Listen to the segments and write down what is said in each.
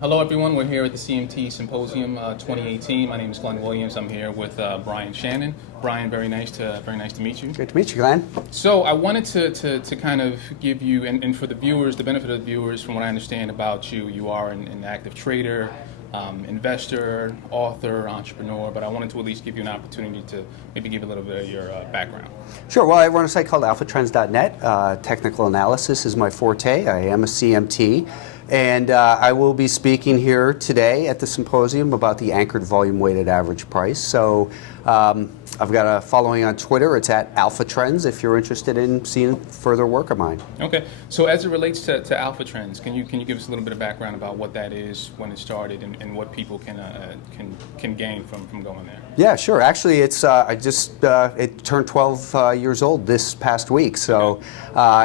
Hello everyone, we're here at the CMT Symposium 2018. My name is Glenn Williams. I'm here with Brian Shannon. Brian, very nice to meet you. Great to meet you, Glenn. So I wanted to kind of give you, and for the viewers, the benefit of the viewers, from what I understand about you, you are an active trader, investor, author, entrepreneur, but I wanted to at least give you an opportunity to maybe give a little bit of your background. Sure. Well, I run a site called alphatrends.net. Technical analysis is my forte. I am a CMT. And I will be speaking here today at the symposium about the anchored volume weighted average price. So I've got a following on Twitter. It's at AlphaTrends if you're interested in seeing further work of mine. Okay. So as it relates to AlphaTrends, can you give us a little bit of background about what that is, when it started, and what people can gain from going there? Yeah, sure. Actually, it's it turned 12 years old this past week. So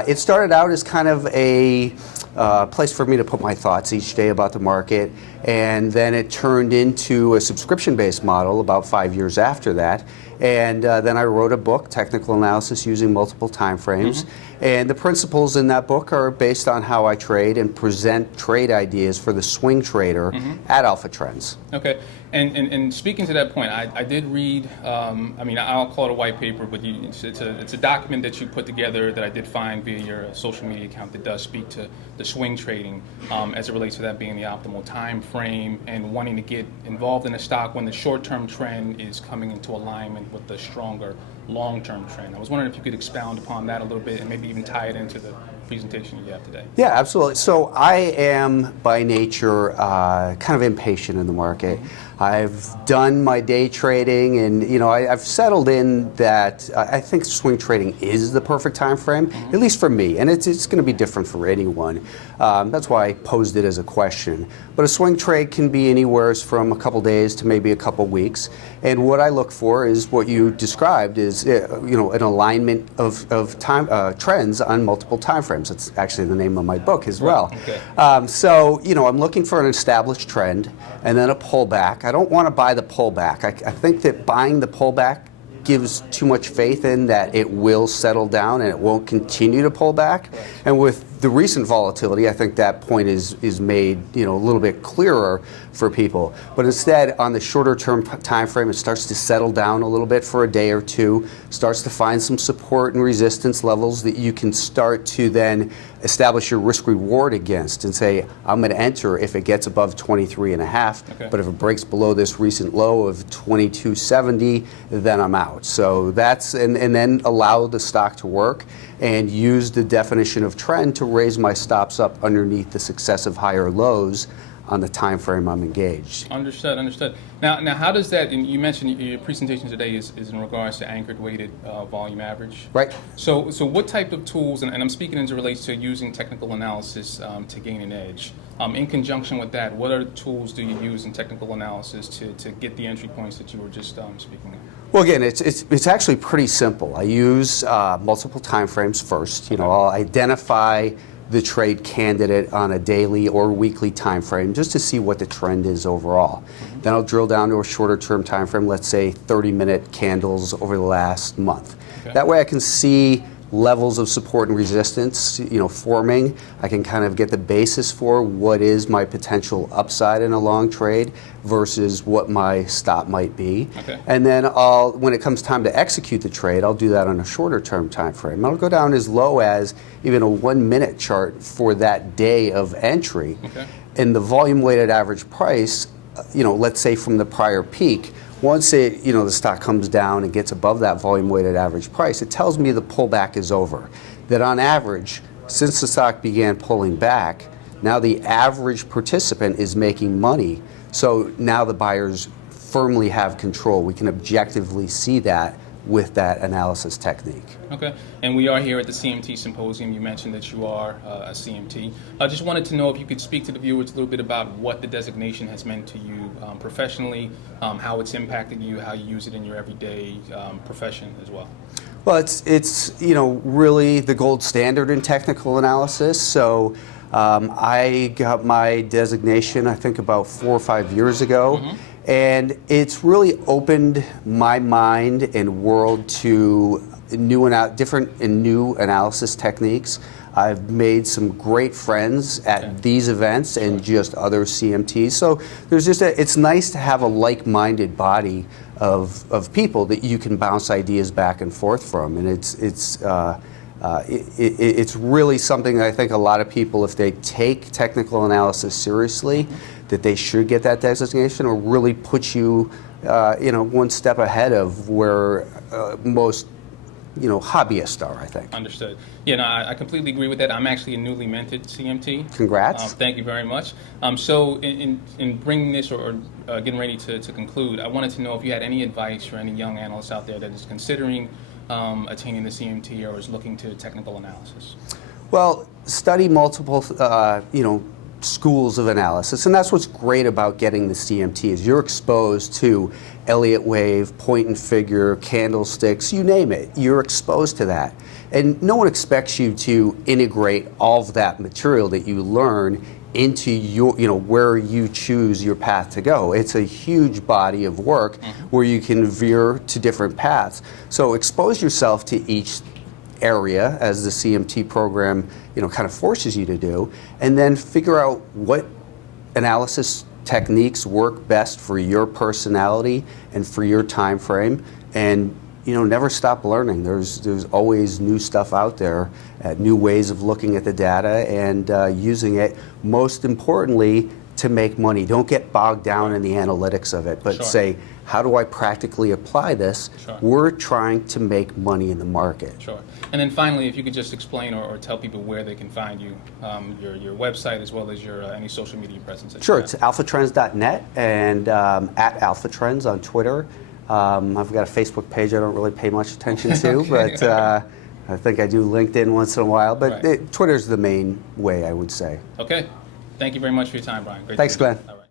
it started out as kind of a place for me to put my thoughts each day about the market, and then it turned into a subscription-based model about 5 years after that. And then I wrote a book, Technical Analysis Using Multiple Timeframes. And the principles in that book are based on how I trade and present trade ideas for the swing trader at AlphaTrends. Okay. And speaking to that point, I did read, I mean, I'll call it a white paper, but it's a document that you put together that I did find via your social media account that does speak to the swing trading as it relates to that being the optimal time frame and wanting to get involved in a stock when the short-term trend is coming into alignment with the stronger long-term trend. I was wondering if you could expound upon that a little bit and maybe even tie it into the presentation you have today. Yeah, absolutely. So I am by nature kind of impatient in the market. I've done my day trading, and I've settled in that I think swing trading is the perfect time frame, at least for me, and it's going to be different for anyone. That's why I posed it as a question. But a swing trade can be anywhere from a couple days to maybe a couple weeks, and what I look for is what you described is an alignment of time trends on multiple time frames. It's actually the name of my book as well. Okay. So I'm looking for an established trend and then a pullback. I don't want to buy the pullback. I think that buying the pullback gives too much faith in that it will settle down and it won't continue to pull back. Right. And with the recent volatility, I think that point is made a little bit clearer for people. But instead, on the shorter term time frame, it starts to settle down a little bit for a day or two, starts to find some support and resistance levels that you can start to then establish your risk reward against and say, I'm going to enter if it gets above 23.5, but if it breaks below this recent low of 22.70, then I'm out. So that's, and then allow the stock to work and use the definition of trend to raise my stops up underneath the successive higher lows on the time frame I'm engaged. Understood. Now, how does that? And you mentioned your presentation today is in regards to anchored weighted volume average. Right. So what type of tools? And I'm speaking as it relates to using technical analysis to gain an edge. In conjunction with that, what other tools do you use in technical analysis to get the entry points that you were just speaking of? Well, again, it's actually pretty simple. I use multiple time frames first. I'll identify the trade candidate on a daily or weekly time frame just to see what the trend is overall. Then I'll drill down to a shorter term time frame, let's say 30-minute candles over the last month. Okay. That way I can see levels of support and resistance, forming. I can kind of get the basis for what is my potential upside in a long trade versus what my stop might be. Okay. And then when it comes time to execute the trade, I'll do that on a shorter term time frame. I'll go down as low as even a 1-minute chart for that day of entry. Okay. And the volume weighted average price, let's say from the prior peak, once the stock comes down and gets above that volume weighted average price, it tells me the pullback is over. That on average, since the stock began pulling back, now the average participant is making money. So now the buyers firmly have control. We can objectively see that with that analysis technique. Okay, and we are here at the CMT Symposium. You mentioned that you are a CMT. I just wanted to know if you could speak to the viewers a little bit about what the designation has meant to you professionally, how it's impacted you, how you use it in your everyday profession as well. Well, it's really the gold standard in technical analysis. So I got my designation, I think, about 4 or 5 years ago. And it's really opened my mind and world to different and new analysis techniques. I've made some great friends at these events and just other CMTs. So there's just it's nice to have a like-minded body of people that you can bounce ideas back and forth from, and it's really something that I think a lot of people, if they take technical analysis seriously, that they should get that designation, or really put you, one step ahead of where most, hobbyists are, I think. Understood. Yeah, no, I completely agree with that. I'm actually a newly minted CMT. Congrats. Thank you very much. So in bringing this or getting ready to conclude, I wanted to know if you had any advice for any young analyst out there that is considering attaining the CMT or is looking to technical analysis. Well, study multiple, schools of analysis, and that's what's great about getting the CMT is you're exposed to Elliott wave, point and figure, candlesticks, you name it. You're exposed to that, and no one expects you to integrate all of that material that you learn into your, where you choose your path to go. It's a huge body of work where you can veer to different paths. So expose yourself to each area as the CMT program kind of forces you to do, and then figure out what analysis techniques work best for your personality and for your time frame, and never stop learning. There's always new stuff out there, new ways of looking at the data and using it, most importantly, to make money. Don't get bogged down in the analytics of it, but say, how do I practically apply this? We're trying to make money in the market. Sure. And then finally, if you could just explain or tell people where they can find you, your website as well as your any social media presence. Sure, it's alphatrends.net and at alphatrends on Twitter. I've got a Facebook page I don't really pay much attention to, but I think I do LinkedIn once in a while. But Twitter's the main way, I would say. Okay. Thank you very much for your time, Brian. Great Thanks, to meet you. Glenn. All right.